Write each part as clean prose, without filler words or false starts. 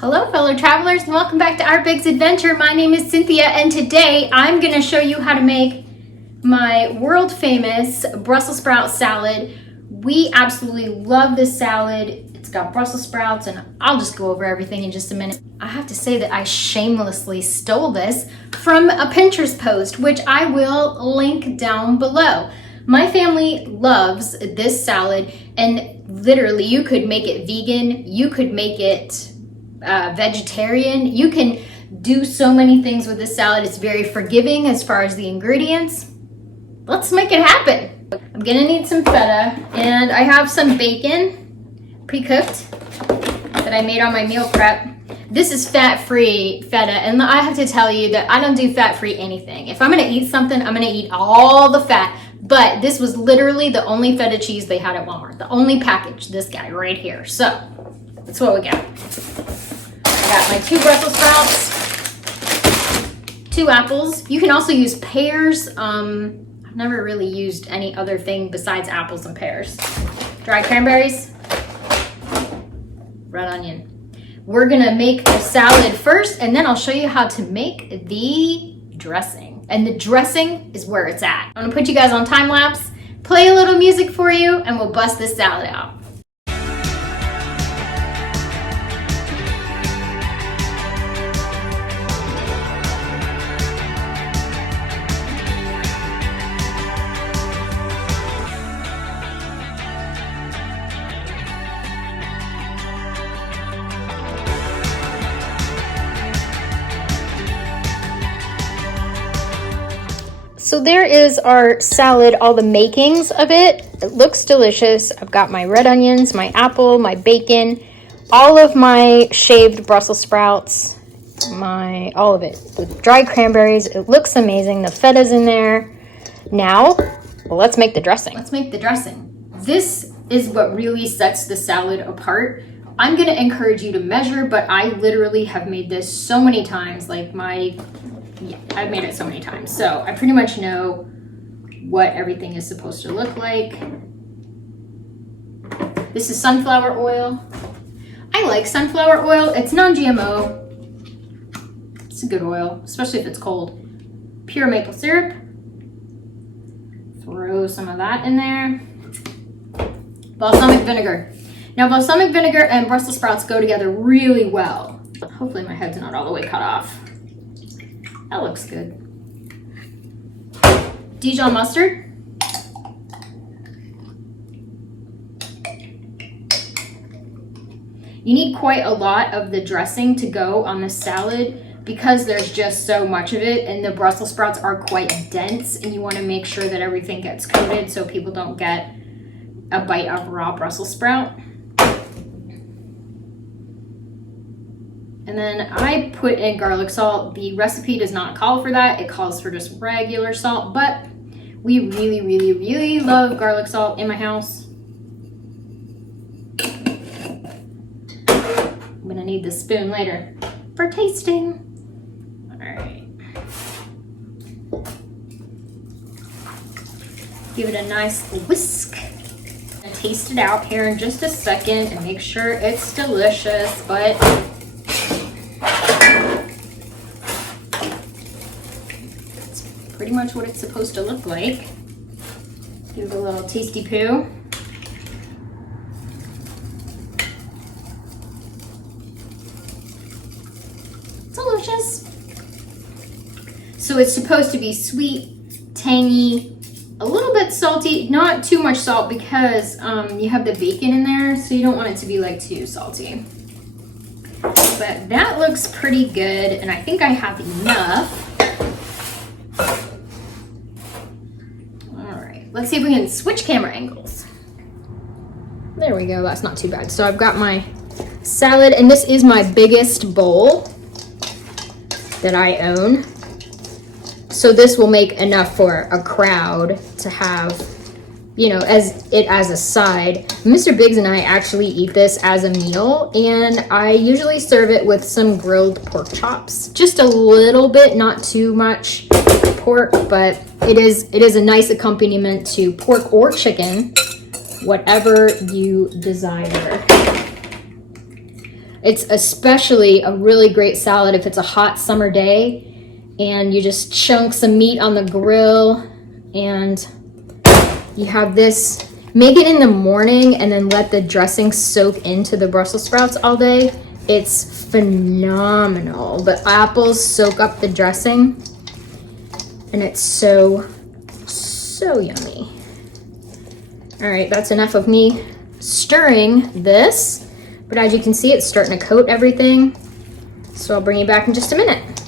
Hello fellow travelers and welcome back to Our Big's Adventure. My name is Cynthia and today I'm going to show you how to make my world famous Brussels sprout salad. We absolutely love this salad. It's got Brussels sprouts and I'll just go over everything in just a minute. I have to say that I shamelessly stole this from a Pinterest post, which I will link down below. My family loves this salad and literally you could make it vegan, you could make it vegetarian. You can do so many things with this salad. It's very forgiving as far as the ingredients. Let's make it happen. I'm gonna need some feta and I have some bacon pre-cooked that I made on my meal prep. This is fat-free feta and I have to tell you that I don't do fat-free anything. If I'm gonna eat something, I'm gonna eat all the fat, but this was literally the only feta cheese they had at Walmart. The only package, this guy right here. So that's what we got. I got my 2 Brussels sprouts, 2 apples. You can also use pears. I've never really used any other thing besides apples and pears. Dried cranberries, red onion. We're gonna make the salad first and then I'll show you how to make the dressing. And the dressing is where it's at. I'm gonna put you guys on time lapse, play a little music for you, and we'll bust this salad out. So there is our salad, all the makings of it. It looks delicious. I've got my red onions, my apple, my bacon, all of my shaved Brussels sprouts, all of it. The dried cranberries, it looks amazing. The feta's in there. Now, let's make the dressing. Let's make the dressing. This is what really sets the salad apart. I'm gonna encourage you to measure, but I literally have made this so many times, I've made it so many times. So I pretty much know what everything is supposed to look like. This is sunflower oil. I like sunflower oil. It's non-GMO. It's a good oil, especially if it's cold. Pure maple syrup. Throw some of that in there. Balsamic vinegar. Now balsamic vinegar and Brussels sprouts go together really well. Hopefully my head's not all the way cut off. That looks good. Dijon mustard. You need quite a lot of the dressing to go on the salad because there's just so much of it and the Brussels sprouts are quite dense and you want to make sure that everything gets coated so people don't get a bite of raw Brussels sprout. And then I put in garlic salt. The recipe does not call for that. It calls for just regular salt, but we really, really, really love garlic salt in my house. I'm gonna need this spoon later for tasting. All right. Give it a nice whisk. I'm gonna taste it out here in just a second and make sure it's delicious, but pretty much what it's supposed to look like. Give it a little tasty poo. Delicious. So it's supposed to be sweet, tangy, a little bit salty, not too much salt because you have the bacon in there, so you don't want it to be like too salty. But that looks pretty good, and I think I have enough. Let's see if we can switch camera angles. There we go, that's not too bad. So I've got my salad, and this is my biggest bowl that I own. So this will make enough for a crowd to have, you know, as a side. Mr. Biggs and I actually eat this as a meal, and I usually serve it with some grilled pork chops. Just a little bit, not too much pork, but it is a nice accompaniment to pork or chicken, whatever you desire. It's especially a really great salad if it's a hot summer day and you just chunk some meat on the grill and you have this. Make it in the morning and then let the dressing soak into the Brussels sprouts all day. It's phenomenal. The apples soak up the dressing and it's so yummy. All right, that's enough of me stirring this. But as you can see, it's starting to coat everything. So I'll bring you back in just a minute.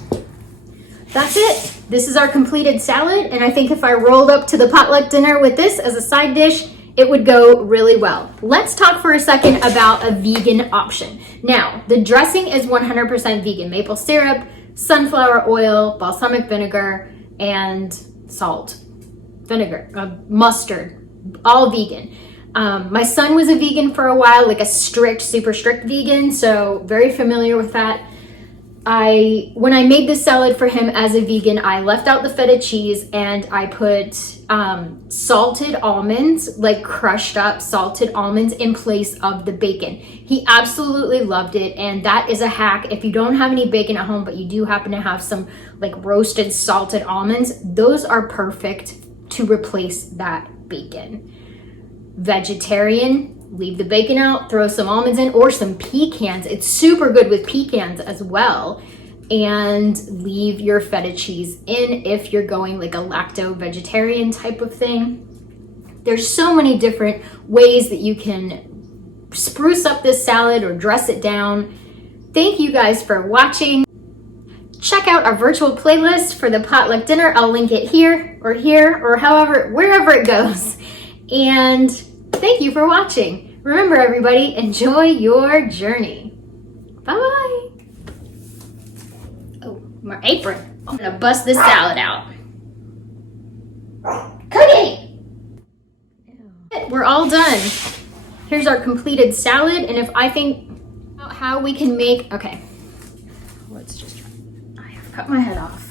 That's it. This is our completed salad. And I think if I rolled up to the potluck dinner with this as a side dish, it would go really well. Let's talk for a second about a vegan option. Now, the dressing is 100% vegan. Maple syrup, sunflower oil, balsamic vinegar, and salt, vinegar, mustard, all vegan. My son was a vegan for a while, like a super strict vegan, so very familiar with that. When I made this salad for him as a vegan, I left out the feta cheese and I put salted almonds, like crushed up salted almonds in place of the bacon. He absolutely loved it, and that is a hack. If you don't have any bacon at home, but you do happen to have some like roasted salted almonds, those are perfect to replace that bacon. Vegetarian, leave the bacon out, throw some almonds in or some pecans. It's super good with pecans as well. And leave your feta cheese in if you're going like a lacto vegetarian type of thing. There's so many different ways that you can spruce up this salad or dress it down. Thank you guys for watching. Check out our virtual playlist for the potluck dinner. I'll link it here or however, wherever it goes. And thank you for watching. Remember everybody, enjoy your journey. Bye-bye. Oh, my apron. I'm gonna bust this salad out. Cookie! We're all done. Here's our completed salad, and if I think about how we can make, okay, let's just try. I have cut my head off.